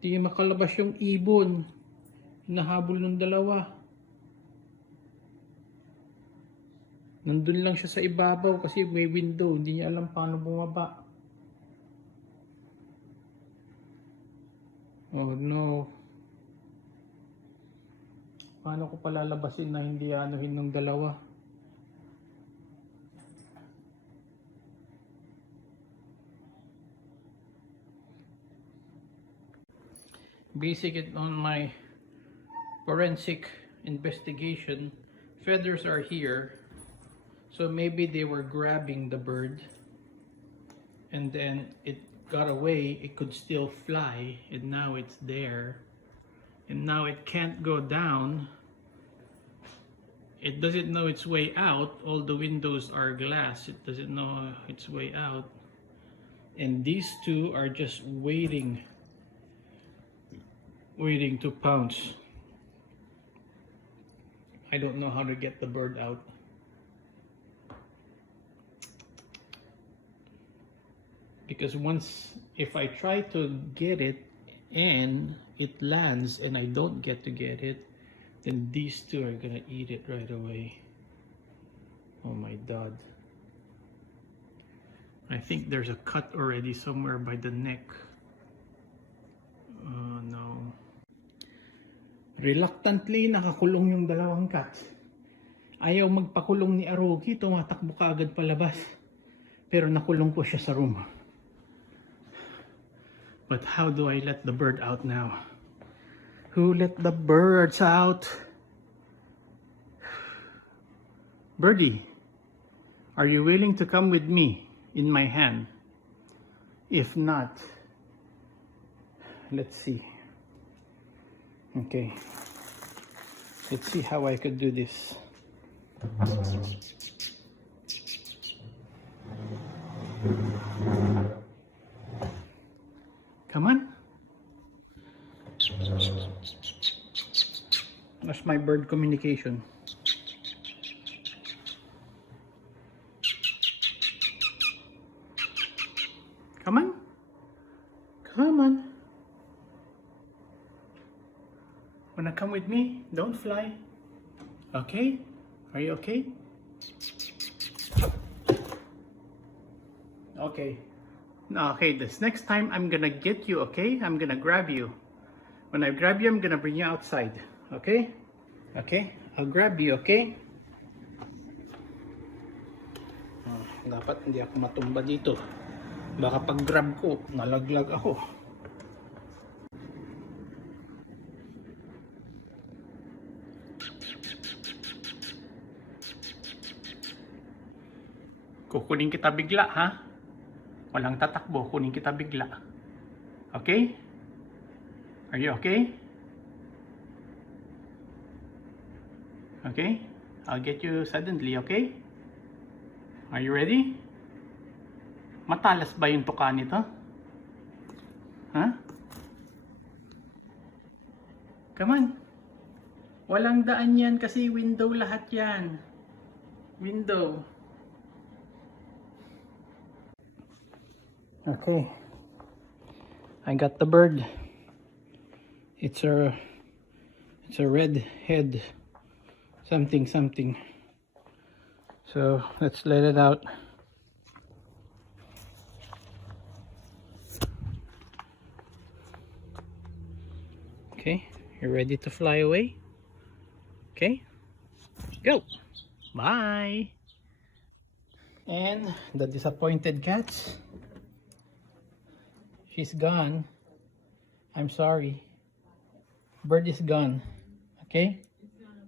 Di makalabas yung ibon. Hinahabol ng dalawa. Nandun lang siya sa ibabaw kasi may window. Hindi niya alam paano bumaba. Oh no. Paano ko palalabasin na hindi anuhin ng dalawa? Basic it on my forensic investigation. Feathers are here. So maybe they were grabbing the bird and then it got away. It could still fly and now it's there. And now it can't go down. It doesn't know its way out. All the windows are glass. It doesn't know its way out. And these two are just waiting to pounce. I don't know how to get the bird out. Because if I try to get it and it lands and I don't get to get it, then these two are gonna eat it right away. Oh my God. I think there's a cut already somewhere by the neck. Oh no. Reluctantly, nakakulong yung dalawang cats. Ayaw magpakulong ni Arugi, tumatakbo ka agad palabas. Pero nakulong ko siya sa room. But how do I let the bird out now? Who let the birds out? Birdie, are you willing to come with me in my hand? If not, let's see. Okay, let's see how I could do this. Come on. That's my bird communication. Come on. Come on. Wanna come with me? Don't fly. Okay? Are you okay? Okay. Okay, this next time I'm gonna get you, okay? I'm gonna grab you. When I grab you, I'm gonna bring you outside. Okay? Okay? I'll grab you, okay? Dapat hindi ako matumba dito. Baka pag grab ko, nalaglag ako. Kukunin kita bigla, ha? Walang tatakbo, kunin kita bigla. Okay? Are you okay? Okay? I'll get you suddenly, okay? Are you ready? Matalas ba yung tuka nito? Ha? Come on. Walang daan yan kasi window lahat yan. Window. Okay. I got the bird. It's a red head. Something. So let's let it out. Okay, you're ready to fly away? Okay, go! Bye! And the disappointed cats. She's gone. I'm sorry. Bird is gone. Okay?